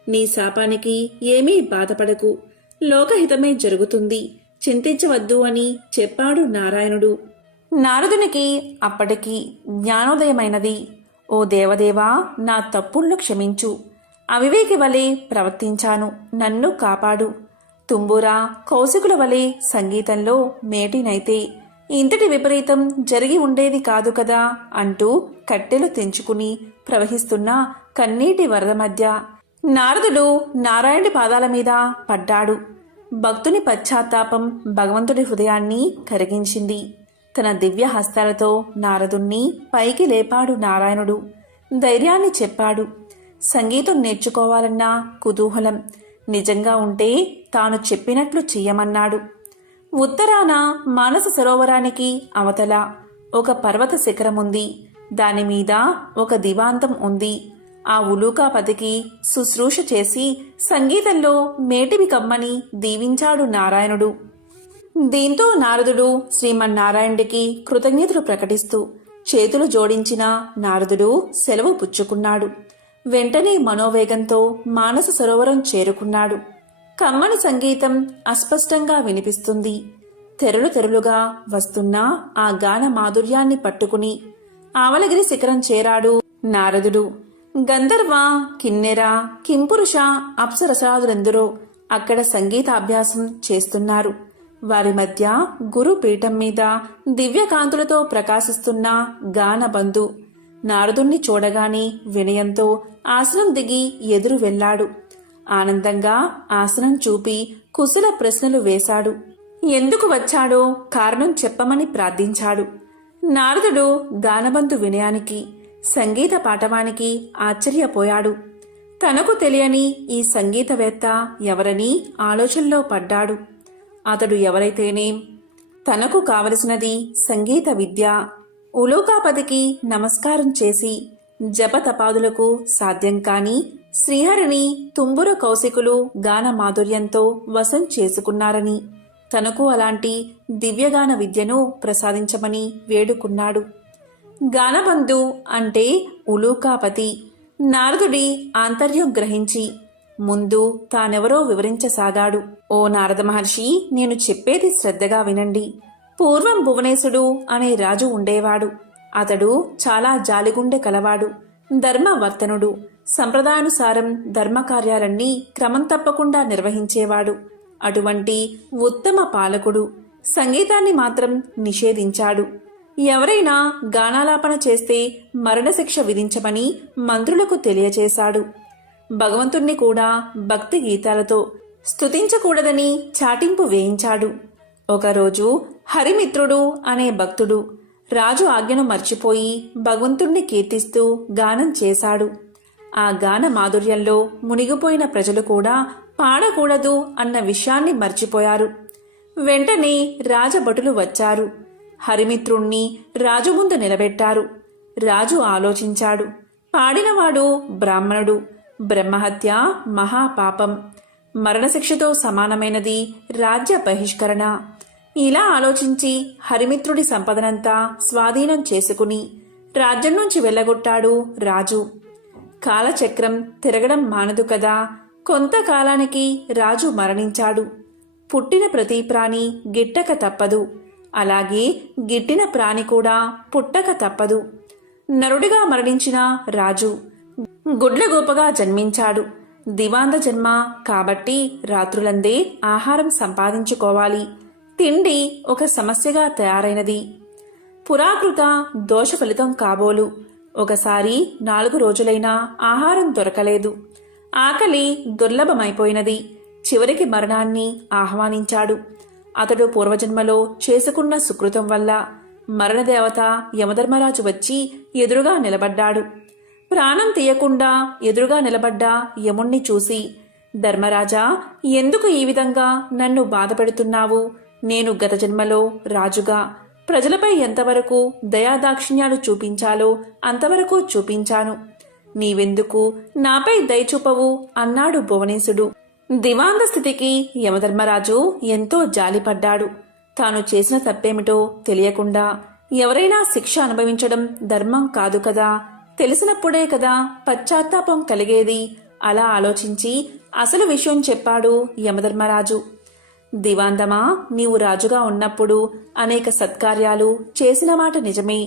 నీ శాపానికి ఏమీ బాధపడకు, లోకహితమే జరుగుతుంది, చింతించవద్దు అని చెప్పాడు నారాయణుడు. నారదునికి అప్పటికి జ్ఞానోదయమైనది. ఓ దేవదేవా, నా తప్పుళ్ళు క్షమించు. అవివేకి వలె ప్రవర్తించాను, నన్ను కాపాడు. తుంబురా, కౌశికుల వలె సంగీతంలో మేటినైతే ఇంతటి విపరీతం జరిగి ఉండేది కాదు కదా అంటూ కట్టెలు తెంచుకుని ప్రవహిస్తున్న కన్నీటి వరద మధ్య నారదుడు నారాయణుడి పాదాల మీద పడ్డాడు. భక్తుని పశ్చాత్తాపం భగవంతుడి హృదయాన్ని కరిగించింది. తన దివ్య హస్తాలతో నారదుణ్ణి పైకి లేపాడు నారాయణుడు. ధైర్యాన్ని చెప్పాడు. సంగీతం నేర్చుకోవాలన్న కుతూహలం నిజంగా ఉంటే తాను చెప్పినట్లు చెయ్యమన్నాడు. ఉత్తరాన మానస సరోవరానికి అవతల ఒక పర్వత శిఖరముంది. దానిమీద ఒక దివాంతం ఉంది. ఆ ఉలూకాపతికి శుశ్రూష చేసి సంగీతంలో మేటివి కమ్మని దీవించాడు నారాయణుడు. దీంతో నారదుడు శ్రీమన్నారాయణుడికి కృతజ్ఞతలు ప్రకటిస్తూ చేతులు జోడించిన నారదుడు సెలవు పుచ్చుకున్నాడు. వెంటనే మనోవేగంతో మానస సరోవరం చేరుకున్నాడు. కమ్మని సంగీతం అస్పష్టంగా వినిపిస్తుంది. తెరలు తెరలుగా వస్తున్న ఆ గాన మాధుర్యాన్ని పట్టుకుని ఆవలగిరి శిఖరం చేరాడు నారదుడు. గంధర్వ, కిన్నెర, కింపురుష, అప్సరసాదులెందరో అక్కడ సంగీతాభ్యాసం చేస్తున్నారు. వారి మధ్య గురు పీఠం మీద దివ్యకాంతులతో ప్రకాశిస్తున్న గానబంధు నారదుణ్ణి చూడగానే వినయంతో ఆసనం దిగి ఎదురు వెళ్లాడు. ఆనందంగా ఆసనం చూపి కుశల ప్రశ్నలు వేశాడు. ఎందుకు వచ్చాడో కారణం చెప్పమని ప్రార్థించాడు. నారదుడు గానబంధు వినయానికి, సంగీత పాఠవానికి ఆశ్చర్యపోయాడు. తనకు తెలియని ఈ సంగీతవేత్త ఎవరని ఆలోచనలో పడ్డాడు. అతడు ఎవరైతేనేం, తనకు కావలసినది సంగీత విద్య. ఉలూకాపతికి నమస్కారం చేసి జపతపాదులకు సాధ్యం కాని శ్రీహరిని తుంబుర కౌశికులు గాన మాధుర్యంతో వశం చేసుకున్నారని, తనకు అలాంటి దివ్యగాన విద్యను ప్రసాదించమని వేడుకున్నాడు. గానబంధు అంటే ఉలూకాపతి. నారదుడి ఆంతర్యం గ్రహించి ముందు తానెవరో వివరించసాగాడు. ఓ నారద మహర్షి, నేను చెప్పేది శ్రద్ధగా వినండి. పూర్వం భువనేశుడు అనే రాజు ఉండేవాడు. అతడు చాలా జాలిగుండె కలవాడు. ధర్మవర్తనుడు. సంప్రదాయానుసారం ధర్మకార్యాలన్నీ క్రమం తప్పకుండా నిర్వహించేవాడు. అటువంటి ఉత్తమ పాలకుడు సంగీతాన్ని మాత్రం నిషేధించాడు. ఎవరైనా గానాలాపన చేస్తే మరణశిక్ష విధించమని మంత్రులకు తెలియచేశాడు. భగవంతుణ్ణి కూడా భక్తి గీతాలతో స్తుతించకూడదని చాటింపు వేయించాడు. ఒకరోజు హరిమిత్రుడు అనే భక్తుడు రాజు ఆజ్ఞను మర్చిపోయి భగవంతుణ్ణి కీర్తిస్తూ గానం చేశాడు. ఆ గాన మాధుర్యంలో మునిగిపోయిన ప్రజలు కూడా పాడకూడదు అన్న విషయాన్ని మర్చిపోయారు. వెంటనే రాజభటులు వచ్చారు. హరిమిత్రుణ్ణి రాజు ముందు నిలబెట్టారు. రాజు ఆలోచించాడు. పాడినవాడు బ్రాహ్మణుడు. బ్రహ్మహత్య మహాపాపం. మరణశిక్షతో సమానమైనది రాజ్య బహిష్కరణ. ఇలా ఆలోచించి హరిమిత్రుడి సంపదనంతా స్వాధీనం చేసుకుని రాజ్యం నుంచి వెళ్ళగొట్టాడు రాజు. కాలచక్రం తిరగడం మానదు కదా. కొంతకాలానికి రాజు మరణించాడు. పుట్టిన ప్రతి ప్రాణి గిట్టక తప్పదు. అలాగే గిట్టిన ప్రాణి కూడా పుట్టక తప్పదు. నరుడిగా మరణించిన రాజు గుడ్లగోపగా జన్మించాడు. దివాంద జన్మ కాబట్టి రాత్రులందే ఆహారం సంపాదించుకోవాలి. తిండి ఒక సమస్యగా తయారైనది. పురాకృత దోష ఫలితం కాబోలు. ఒకసారి 4 రోజులైనా ఆహారం దొరకలేదు. ఆకలి దుర్లభమైపోయినది. చివరికి మరణాన్ని ఆహ్వానించాడు. అతడు పూర్వజన్మలో చేసుకున్న సుకృతం వల్ల మరణదేవత యమధర్మరాజు వచ్చి ఎదురుగా నిలబడ్డాడు. ప్రాణం తీయకుండా ఎదురుగా నిలబడ్డ యముణ్ణి చూసి, ధర్మరాజా, ఎందుకు ఈ విధంగా నన్ను బాధపెడుతున్నావు? నేను గత జన్మలో రాజుగా ప్రజలపై ఎంతవరకు దయాదాక్షిణ్యాలు చూపించాలో అంతవరకు చూపించాను. నీవెందుకు నాపై దయచూపవు అన్నాడు భువనేశుడు. దివాంద స్థితికి యమధర్మరాజు ఎంతో జాలిపడ్డాడు. తాను చేసిన తప్పేమిటో తెలియకుండా ఎవరైనా శిక్ష అనుభవించడం ధర్మం కాదు కదా. తెలిసినప్పుడే కదా పశ్చాత్తాపం కలిగేది. అలా ఆలోచించి అసలు విషయం చెప్పాడు యమధర్మరాజు. దివాందమా, నీవు రాజుగా ఉన్నప్పుడు అనేక సత్కార్యాలు చేసిన మాట నిజమే.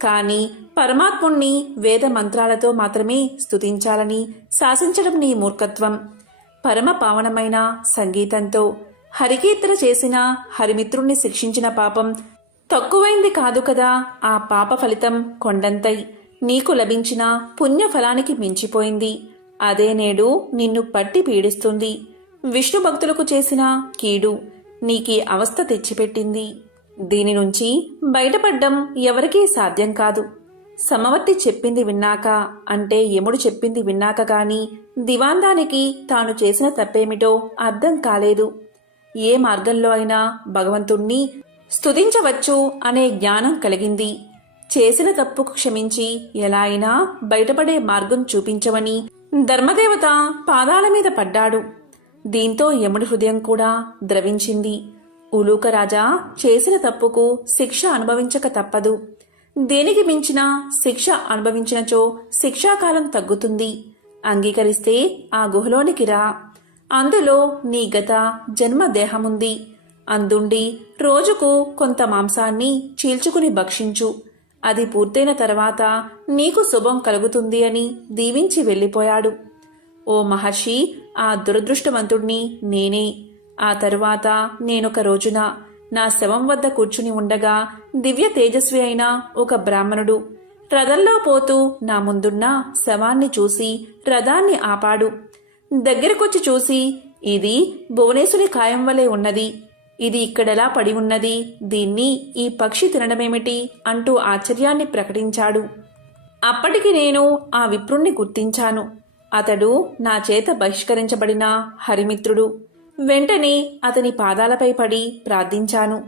కాని పరమాత్ముణ్ణి వేద మంత్రాలతో మాత్రమే స్తుతించాలని శాసించడం నీ మూర్ఖత్వం. పరమ పావనమైన సంగీతంతో హరికీర్తన చేసిన హరిమిత్రుణ్ణి శిక్షించిన పాపం తక్కువైంది కాదు కదా. ఆ పాప ఫలితం కొండంతై నీకు లభించిన పుణ్యఫలానికి మించిపోయింది. అదే నేడు నిన్ను పట్టి పీడిస్తుంది. విష్ణు భక్తులకు చేసిన కీడు నీకీ అవస్థ తెచ్చిపెట్టింది. దీని నుంచి బయటపడ్డం ఎవరికీ సాధ్యం కాదు. సమవర్తి చెప్పింది విన్నాక, అంటే యముడు చెప్పింది విన్నాక గాని దివాందానికి తాను చేసిన తప్పేమిటో అర్థం కాలేదు. ఏ మార్గంలో అయినా భగవంతుణ్ణి స్తుతించవచ్చు అనే జ్ఞానం కలిగింది. చేసిన తప్పుకు క్షమించి ఎలా అయినా బయటపడే మార్గం చూపించవని ధర్మదేవత పాదాల మీద పడ్డాడు. దీంతో యముడి హృదయం కూడా ద్రవించింది. ఉలూకరాజా, చేసిన తప్పుకు శిక్ష అనుభవించక తప్పదు. దేనికి మించిన శిక్ష అనుభవించినచో శిక్షాకాలం తగ్గుతుంది. అంగీకరిస్తే ఆ గుహలోనికి రా. అందులో నీ గత జన్మ దేహముంది. అందుండి రోజుకు కొంత మాంసాన్ని చీల్చుకుని భక్షించు. అది పూర్తయిన తర్వాత నీకు శుభం కలుగుతుంది అని దీవించి వెళ్ళిపోయాడు. ఓ మహర్షి, ఆ దురదృష్టవంతుణ్ణి నేనే. ఆ తరువాత నేనొక రోజున నా శవం వద్ద కూర్చుని ఉండగా దివ్య తేజస్వి అయిన ఒక బ్రాహ్మణుడు రథంలో పోతూ నా ముందున్న శవాన్ని చూసి రథాన్ని ఆపాడు. దగ్గరకొచ్చి చూసి, ఇది భువనేశుని కాయం వలె ఉన్నది. ఇది ఇక్కడెలా పడి ఉన్నది? దీన్ని ఈ పక్షి తినడమేమిటి అంటూ ఆశ్చర్యాన్ని ప్రకటించాడు. అప్పటికి నేను ఆ విప్రుణ్ణి గుర్తించాను. అతడు నా చేత బహిష్కరించబడిన హరిమిత్రుడు. వెంటనే అతని పాదాలపై పడి ప్రార్థించాను.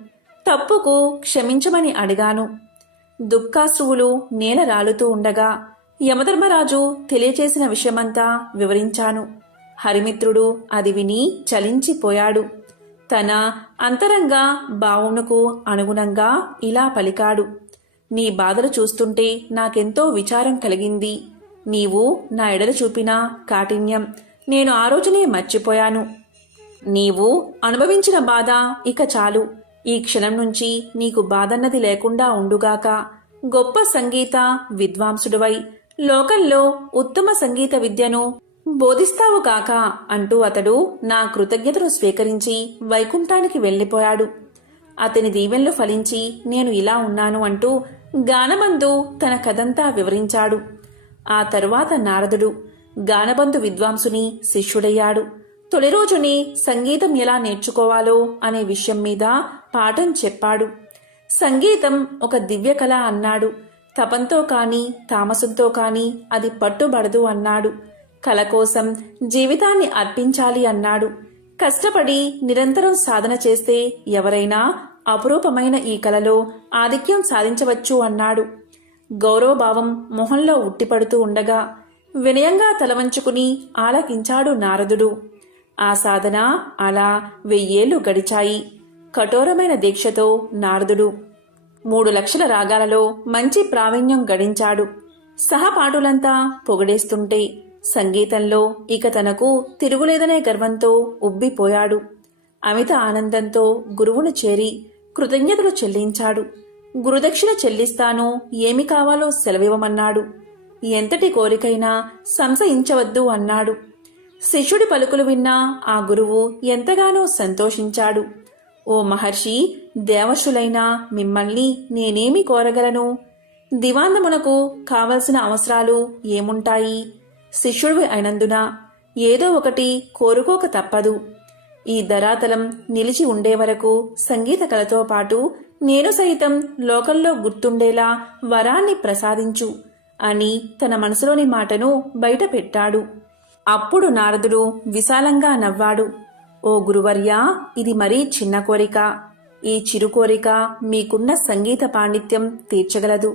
తప్పుకు క్షమించమని అడిగాను. దుఃఖాశ్రువులు నేల రాలుతూ ఉండగా యమధర్మరాజు తెలియచేసిన విషయమంతా వివరించాను. హరిమిత్రుడు అది విని చలించిపోయాడు. తన అంతరంగ భావమునకు అనుగుణంగా ఇలా పలికాడు. నీ బాధలు చూస్తుంటే నాకెంతో విచారం కలిగింది. నీవు నా ఎడల చూపిన కాఠిన్యం నేను ఆ రోజునే మర్చిపోయాను. నీవు అనుభవించిన బాధ ఇక చాలు. ఈ క్షణం నుంచి నీకు బాధన్నది లేకుండా ఉండుగాక. గొప్ప సంగీత విద్వాంసుడివై లోకంలో ఉత్తమ సంగీత విద్యను బోధిస్తావు కాక అంటూ అతడు నా కృతజ్ఞతను స్వీకరించి వైకుంఠానికి వెళ్ళిపోయాడు. అతని దీవెనలు ఫలించి నేను ఇలా ఉన్నాను అంటూ గానబంధు తన కథంతా వివరించాడు. ఆ తరువాత నారదుడు గానబంధు విద్వాంసుని శిష్యుడయ్యాడు. తొలి రోజుని సంగీతం ఎలా నేర్చుకోవాలో అనే విషయం మీద పాఠం చెప్పాడు. సంగీతం ఒక దివ్య కళ అన్నాడు. తపంతో కాని తామసంతో కాని అది పట్టుబడదు అన్నాడు. కళ కోసం జీవితాన్ని అర్పించాలి అన్నాడు. కష్టపడి నిరంతరం సాధన చేస్తే ఎవరైనా అపురూపమైన ఈ కళలో ఆధిక్యం సాధించవచ్చు అన్నాడు. గౌరవభావం మొహంలో ఉట్టిపడుతూ ఉండగా వినయంగా తలవంచుకుని ఆలకించాడు నారదుడు. ఆ సాధన అలా 1000 ఏళ్లు గడిచాయి. కఠోరమైన దీక్షతో నారదుడు 3 లక్షల రాగాలలో మంచి ప్రావీణ్యం గడించాడు. సహపాఠులంతా పొగడేస్తుంటే సంగీతంలో ఇక తనకు తిరుగులేదనే గర్వంతో ఉబ్బిపోయాడు. అమిత ఆనందంతో గురువును చేరి కృతజ్ఞతలు చెల్లించాడు. గురుదక్షిణ చెల్లిస్తాను, ఏమి కావాలో సెలవివ్వమన్నాడు. ఎంతటి కోరికైనా సంశయించవద్దు అన్నాడు. శిష్యుడి పలుకులు విన్నా ఆ గురువు ఎంతగానో సంతోషించాడు. ఓ మహర్షి, దేవర్షులైన మిమ్మల్ని నేనేమి కోరగలను? దివాందమునకు కావలసిన అవసరాలు ఏముంటాయి? శిష్యుడివి అయినందున ఏదో ఒకటి కోరుకోక తప్పదు. ఈ ధరాతలం నిలిచి ఉండే వరకు సంగీత కళతో పాటు నేను సైతం లోకంలో గుర్తుండేలా వరాన్ని ప్రసాదించు అని తన మనసులోని మాటను బయట పెట్టాడు. అప్పుడు నారదుడు విశాలంగా నవ్వాడు. ఓ గురువర్యా, ఇది మరీ చిన్న కోరిక. ఈ చిరు కోరిక మీకున్న సంగీత పాండిత్యం తీర్చగలదు.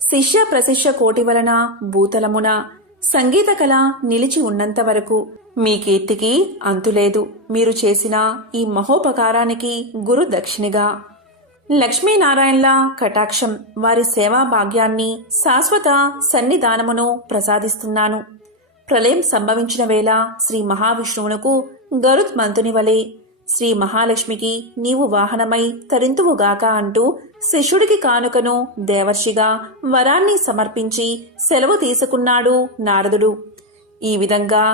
శిష్య ప్రశిష్య కోటి వలన భూతలమున సంగీత కళ నిలిచి ఉన్నంత వరకు మీ కీర్తికి అంతులేదు. మీరు చేసిన ఈ మహోపకారానికి గురు దక్షిణిగా లక్ష్మీనారాయణల కటాక్షం, వారి సేవా భాగ్యాన్ని, శాశ్వత సన్నిధానమును ప్రసాదిస్తున్నాను. ప్రళయం సంభవించిన వేళ శ్రీ మహావిష్ణువునకు గరుత్ మంతుని వలె శ్రీ మహాలక్ష్మికి నీవు వాహనమై తరింతువుగాక అంటూ శిష్యుడికి కానుకను దేవర్షిగా వరాన్ని సమర్పించి సెలవు తీసుకున్నాడు నారదుడు. ఈ విధంగా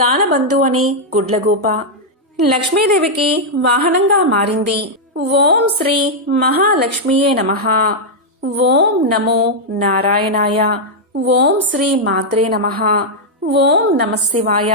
గానబంధు అనే గుడ్లగూప లక్ష్మీదేవికి వాహనంగా మారింది. ఓం శ్రీ మహాలక్ష్మియే నమః. ఓం నమో నారాయణాయ. ఓం శ్రీ మాత్రే నమః. ఓం నమః శివాయ.